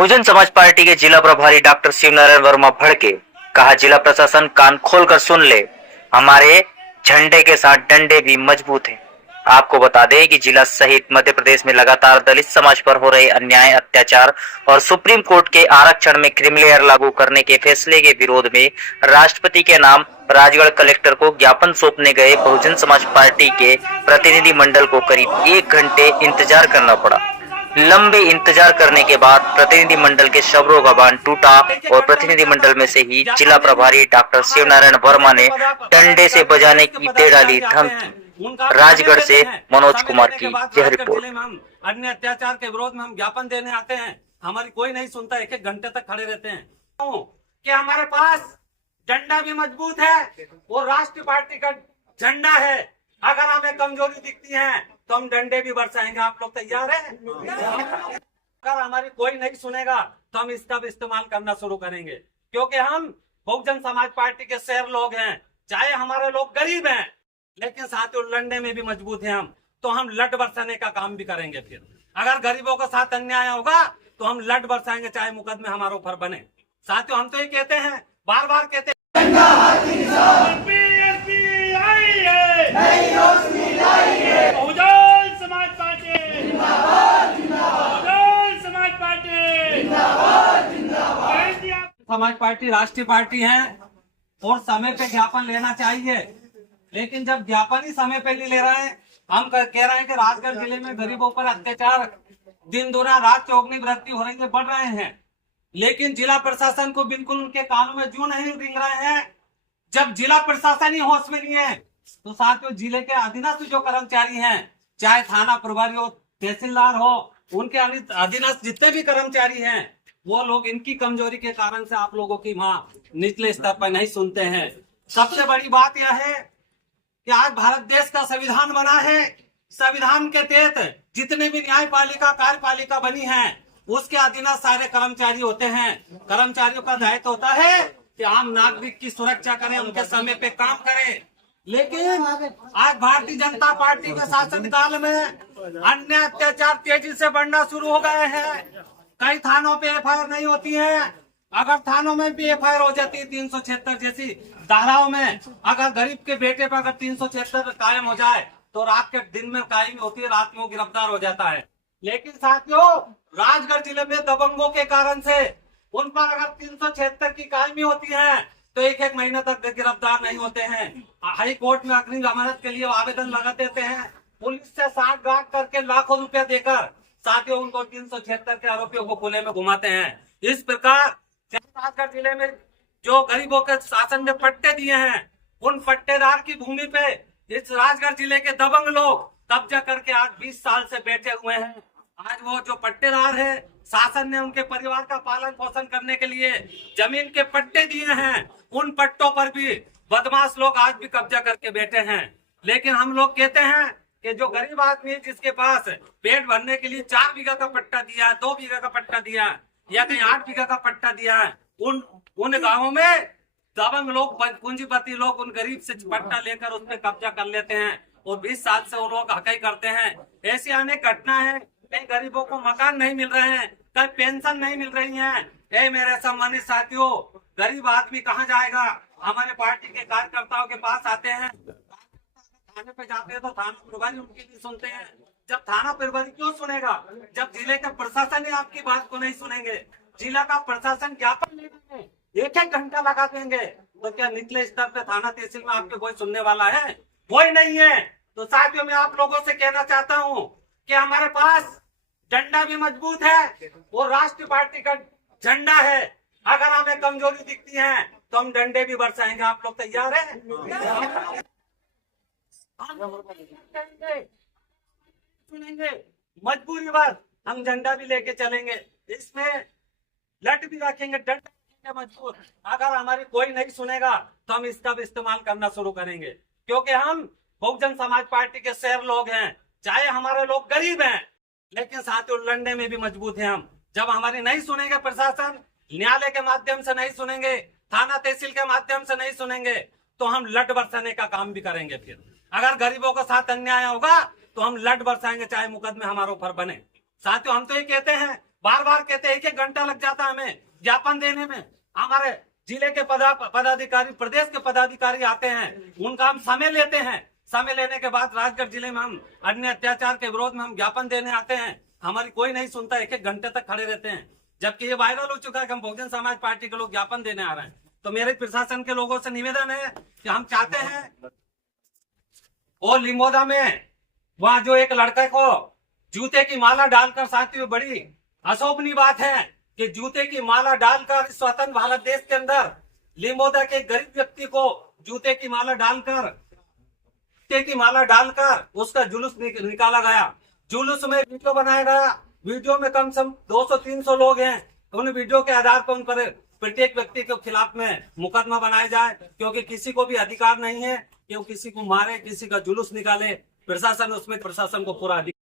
Bahujan Samaj party के जिला प्रभारी डॉक्टर शिवनारायण वर्मा भड़के। कहा, जिला प्रशासन कान खोलकर सुन ले, हमारे झंडे के साथ डंडे भी मजबूत हैं। आपको बता दें कि जिला सहित मध्य प्रदेश में लगातार दलित समाज पर हो रहे अन्याय, अत्याचार और सुप्रीम कोर्ट के आरक्षण में क्रीमी लेयर लागू करने के फैसले के विरोध में राष्ट्रपति के नाम राजगढ़ कलेक्टर को ज्ञापन सौंपने गए बहुजन समाज पार्टी के प्रतिनिधि मंडल को करीब 1 घंटे इंतजार करना पड़ा। लंबे इंतजार करने के बाद प्रतिनिधि मंडल के शब्दों का बांध टूटा और प्रतिनिधि मंडल में से ही जिला प्रभारी डॉक्टर शिवनारायण वर्मा ने डंडे से बजाने की दे डाली धमकी। राजगढ़ से मनोज कुमार की यह रिपोर्ट। अन्य अत्याचार के विरोध में हम ज्ञापन देने आते हैं, हमारी कोई नहीं सुनता, 1-1 घंटे तक खड़े रहते हैं। कि हमारे पास झंडा भी मजबूत है और राष्ट्रीय पार्टी का झंडा है। अगर हमें कमजोरी दिखती है तो हम डंडे भी बरसाएंगे। आप लोग तैयार हैं? अगर हमारी कोई नहीं सुनेगा तो हम इसका भी इस्तेमाल करना शुरू करेंगे, क्योंकि हम बहुजन समाज पार्टी के शेर लोग हैं। चाहे हमारे लोग गरीब हैं, लेकिन साथियों लड़ने में भी मजबूत हैं हम, तो हम लट बरसाने का काम भी करेंगे। फिर अगर गरीबों के साथ अन्याय होगा तो हम लट बरसाएंगे, चाहे मुकदमे हमारे ऊपर बने। साथियों हम तो ये कहते हैं, बार बार कहते हैं, बहुजन समाज पार्टी जिंदाबाद, बहुजन समाज पार्टी जिंदाबाद, जिंदाबाद। समाज पार्टी राष्ट्रीय पार्टी है और समय पे ज्ञापन लेना चाहिए, लेकिन जब ज्ञापन ही समय पे नहीं ले रहे हैं, हम कह रहे हैं कि राजगढ़ जिले में गरीबों पर अत्याचार दिन दुना रात चौगनी वृद्धि हो रही है, बढ़ रहे हैं, लेकिन जिला प्रशासन को बिल्कुल उनके कानों में जू नहीं रिंग रहे हैं। जब जिला प्रशासन ही होश में नहीं है तो साथियों जिले के अधीनस्थ जो कर्मचारी हैं, चाहे थाना प्रभारी हो, तहसीलदार हो, उनके अधीनस्थ जितने भी कर्मचारी हैं, वो लोग इनकी कमजोरी के कारण से आप लोगों की मां निचले स्तर पर नहीं सुनते हैं। सबसे बड़ी बात यह है कि आज भारत देश का संविधान बना है। संविधान के तहत जितने भी न्यायपालिका कार्यपालिका बनी है, उसके अधीनस्थ सारे कर्मचारी होते हैं। कर्मचारियों का दायित्व होता है कि आम नागरिक की सुरक्षा करें, उनके समय पे काम करें। लेकिन आज भारतीय जनता पार्टी के शासनकाल में अन्य अत्याचार तेजी से बढ़ना शुरू हो गए हैं। कई थानों पे एफआईआर नहीं होती है। अगर थानों में भी एफआईआर हो जाती है 376 जैसी धाराओं में, अगर गरीब के बेटे पर अगर 376 कायम हो जाए तो रात के दिन में कायम होती है, रात में वो गिरफ्तार हो जाता है। लेकिन साथियों राजगढ़ जिले में दबंगों के कारण से उन पर अगर 376 की कायमी होती है तो 1-1 महीने तक गिरफ्तार नहीं होते हैं। हाई कोर्ट में अग्रिम जमानत के लिए आवेदन लगा देते हैं, पुलिस से साठ गांठ करके लाखों रुपया देकर साथियों उनको 376 के आरोपियों को खुले में घुमाते हैं। इस प्रकार राजगढ़ जिले में जो गरीबों के शासन में पट्टे दिए हैं, उन पट्टेदार की भूमि पे इस राजगढ़ जिले के दबंग लोग कब्जा करके आज 20 साल से बैठे हुए हैं। आज वो जो पट्टेदार है, शासन ने उनके परिवार का पालन पोषण करने के लिए जमीन के पट्टे दिए हैं, उन पट्टों पर भी बदमाश लोग आज भी कब्जा करके बैठे हैं। लेकिन हम लोग कहते हैं कि जो गरीब आदमी जिसके पास पेट भरने के लिए 4 बीघा का पट्टा दिया है, 2 बीघा का पट्टा दिया है, या कहीं 8 बीघा का पट्टा दिया है, उन गाँवों में दबंग लोग, पूंजीपति लोग उन गरीब से पट्टा लेकर उस पर कब्जा कर लेते हैं और 20 साल से वो लोग हकाई करते हैं। ऐसी अनेक घटना है। कई गरीबों को मकान नहीं मिल रहे हैं, कई पेंशन नहीं मिल रही है। मेरे सम्मानित साथियों, गरीब आदमी कहाँ जाएगा? हमारे पार्टी के कार्यकर्ताओं के पास आते हैं, थाने पे जाते हैं तो थाना प्रभारी उनकी नहीं सुनते हैं। जब थाना प्रभारी क्यों सुनेगा जब जिले का प्रशासन ही आपकी बात को नहीं सुनेंगे? जिला का प्रशासन ज्ञापन लेने में 1-1 घंटा लगा देंगे, तो क्या निचले स्तर पे थाना तहसील में आपके कोई सुनने वाला है? कोई नहीं है। तो साथियों मैं आप लोगों से कहना चाहता हूँ कि हमारे पास झंडा भी मजबूत है और राष्ट्रीय पार्टी का झंडा है। अगर हमें कमजोरी दिखती है तो हम डंडे भी बरसाएंगे। आप लोग तैयार हैं? सुनेंगे, मजबूरी बस हम झंडा भी लेके चलेंगे, इसमें लट भी रखेंगे, डंडा मजबूत। अगर हमारी कोई नहीं सुनेगा तो हम इसका भी इस्तेमाल करना शुरू करेंगे, क्योंकि हम बहुजन समाज पार्टी के शेर लोग हैं। चाहे हमारे लोग गरीब हैं, लेकिन साथियों लड़ने में भी मजबूत हैं हम। जब हमारी नहीं सुनेंगे प्रशासन, न्यायालय के माध्यम से नहीं सुनेंगे, थाना तहसील के माध्यम से नहीं सुनेंगे, तो हम लट बरसाने का काम भी करेंगे। फिर अगर गरीबों के साथ अन्याय होगा तो हम लट बरसाएंगे, चाहे मुकदमे हमारे ऊपर बने। साथियों हम तो ये कहते हैं, बार बार कहते हैं 1-1 घंटा लग जाता है हमें ज्ञापन देने में। हमारे जिले के पदाधिकारी, प्रदेश के पदाधिकारी आते हैं, उनका हम समय लेते हैं। समय लेने के बाद राजगढ़ जिले में हम अन्य अत्याचार के विरोध में हम ज्ञापन देने आते हैं, हमारी कोई नहीं सुनता, 1-1 घंटे तक खड़े रहते हैं। जबकि ये वायरल हो चुका है कि हम बहुजन समाज पार्टी के लोग ज्ञापन देने आ रहे हैं। तो मेरे प्रशासन के लोगों से निवेदन है कि हम चाहते हैं और लिमोदा में वहां जो एक लड़के को जूते की माला डालकर, साथियों बड़ी अशोभनीय बात है कि जूते की माला डालकर इस स्वतंत्र भारत देश के अंदर लिमोदा के गरीब व्यक्ति को जूते की माला डालकर उसका जुलूस निकाला गया। जुलूस में वीडियो बनाया गया। वीडियो में कम से कम 200-300 लोग हैं। उन वीडियो के आधार पर उन पर प्रत्येक व्यक्ति के खिलाफ में मुकदमा बनाया जाए, क्योंकि किसी को भी अधिकार नहीं है कि वो किसी को मारे, किसी का जुलूस निकाले। प्रशासन को पूरा अधिकार